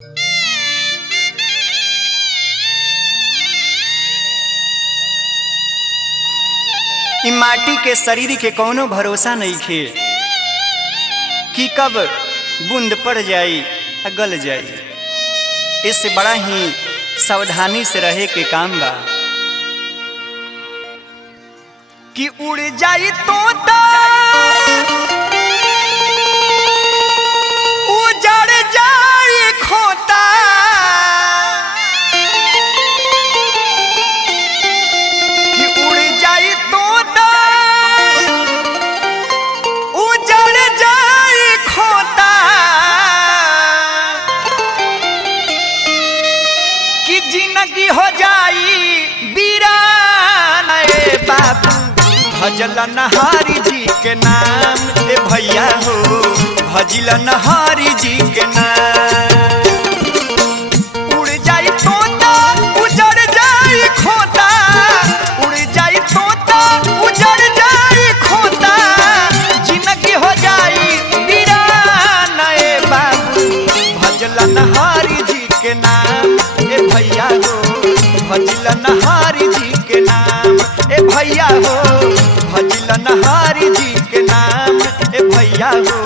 इ माटी के शरीर के कौनो भरोसा नहीं खे कि कब बूंद पड़ जाई आ गल जाई। इससे बड़ा ही सावधानी से रहे के काम बा कि उड़ जाई तोता उजड़ जाई खोता कि उड़ जाई तोता उजड़ जाई खोता कि जिंदगी हो जाई वीरान। ए बाबू भजल नहारी जी के नाम, ए भैया हो भजिल नहारी जी के नाम। उड़ जाई तोता उजड़ जाई खोता, उड़ जाई तोता उजड़ जाई खोता, जिंदगी हो जाई वीरान। ए बाबू भजल नहारी जी के नाम, ए भैया हो भजिल नहारी जी के नाम। ए भैया हो भजिल नहारी जी के नाम, ए भैया हो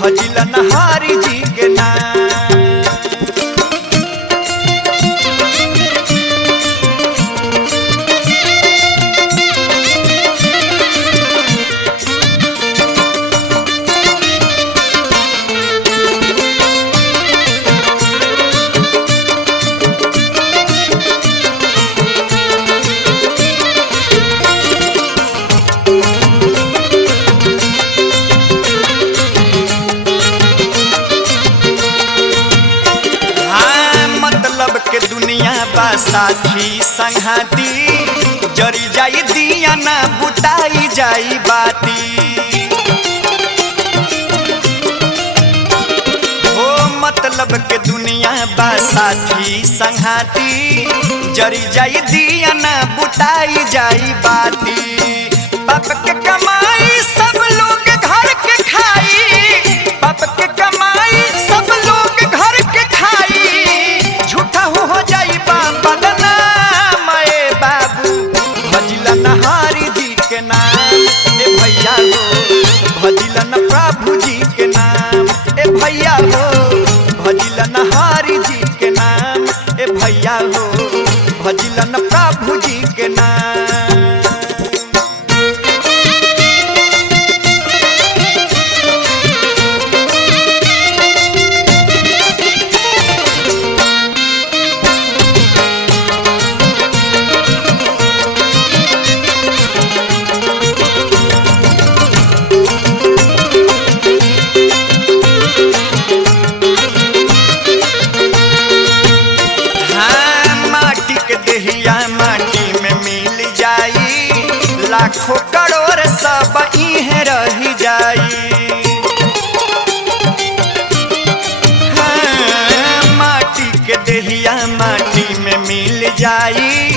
भजिल नहारी जी के नाम। के दुनिया बा साथी संघाती, जरी जाई दिया ना बुताई जाई बाती। हो मतलब के दुनिया बा साथी संघाती, जरी जाई दिया ना बुताई जाई बाती। बाप के कमाई सब लोग घर के खाई, बाप के कमाई सब लोग घर के खाई, झूठा हो जाई बदनाम। ए बाबू भजिल नहारी जी के नाम, ए भैया हो भजिल न प्रभु जी के नाम। ए भैया हो भजिल नहारी जी के नाम, ए भैया हो भजिल न प्रभु जी के नाम। माटी में मिल जाई, लाखों करोड़ सब इहे रह जाई। हाँ, माटी के देहिया माटी में मिल जाई,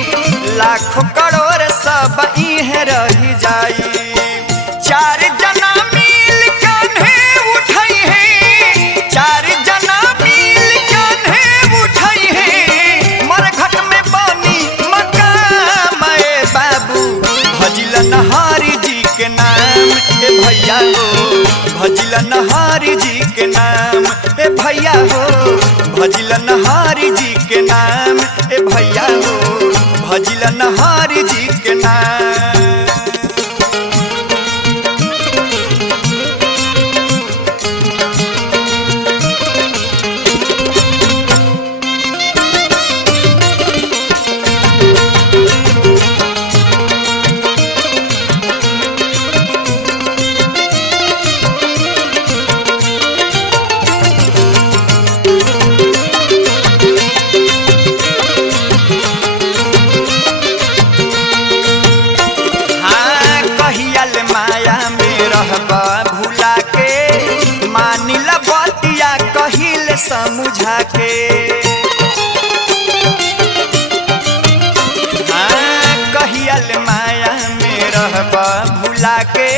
लाखों करोड़ सब इहे रह जाई। चार जना मिल कान्हे उठाई है, चार जना मिल कान्हे उठाई है, मरघट में भजिल नहारी जी के नाम, ए भैया हो भजिल नहारी जी के नाम। ए भैया हो भजिल नहारी जी के नाम, ए भैया हो भजिल नहारी जी के नाम। भूला के मानिल बतिया कहिल समझा के। हाँ कहियल माया में रहबा भूला के,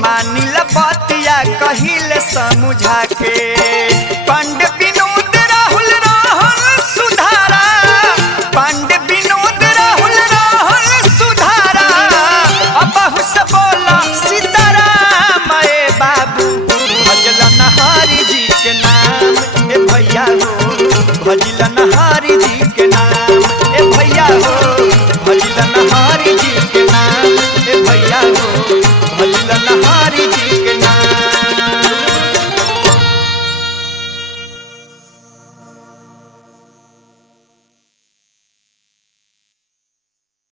मानिल बतिया कहिल समझा के।